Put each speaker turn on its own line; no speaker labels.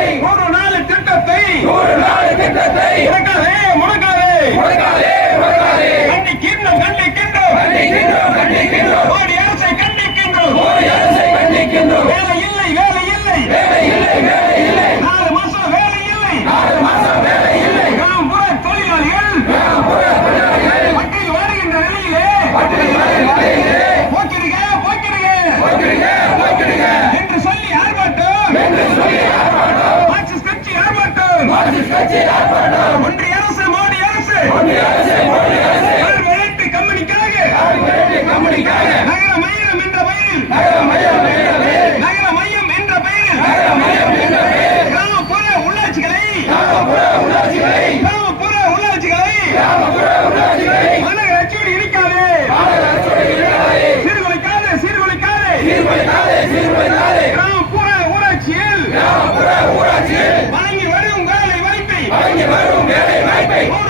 Hey!
Marxist கட்சி ஆர்ப்பாட்டம் ஒன்றிய அரசு மோடி அரசு.
ஒன்றிய அரசு மோடி அரசு.
விளையாட்டு கம்பெனிக்காக
கார்ப்பரேட் கம்பெனிக்காக
நகர மையம் என்ற பெயரில்.
நகர மையம் என்ற பெயரில்.
நகர மையம் என்ற பெயரில்.
நகர மையம் என்ற பெயரில்.
கிராமப்புற உள்ளாட்சிகளை.
கிராமப்புற உள்ளாட்சிகளை.
கிராமப்புற உள்ளாட்சிகளை.
கிராமப்புற உள்ளாட்சிகளை.
மாநகராட்சியோடு இணைக்காதே.
மாநகராட்சியோடு இணைக்காதே.
சீர்குலைக்காதே சீர்குலைக்காதே.
சீர்குலைக்காதே சீர்குலைக்காதே.
கிராமப்புற Hey!